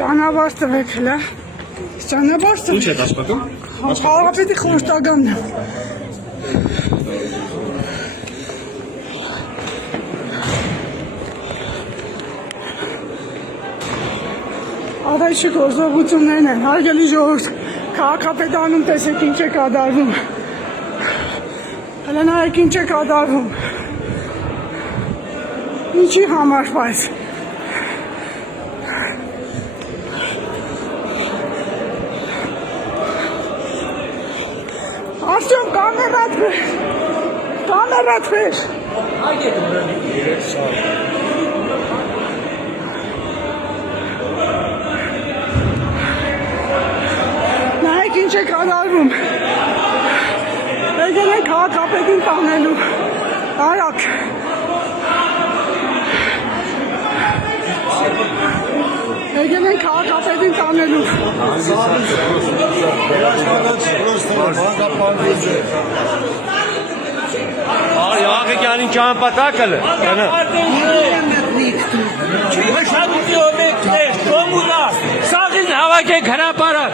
Ճանապարհ տվեք հլը։ Ճանապարհ տվեք։ Ինչ եք աշխատում։ Խաղապետի խորհրդականն է։ Ադայշի գործողություններն են, հարգելի ժողովուրդ, քաղաքապետարանում տեսեք ինչ է կատարվում։ Հələ նայեք ինչ է կատարվում։ Ինչի համար բայց։ Արտյոմ կամերատ վեր։ Նայեք ինչ է կատարվում։ Եկել են քաղաքապետին տանելու։ Արագ։ Եկել են քաղաքապետին տանելու։ Աղեկյանին ճամպատակը Սաղին հավաքեք հրապարակ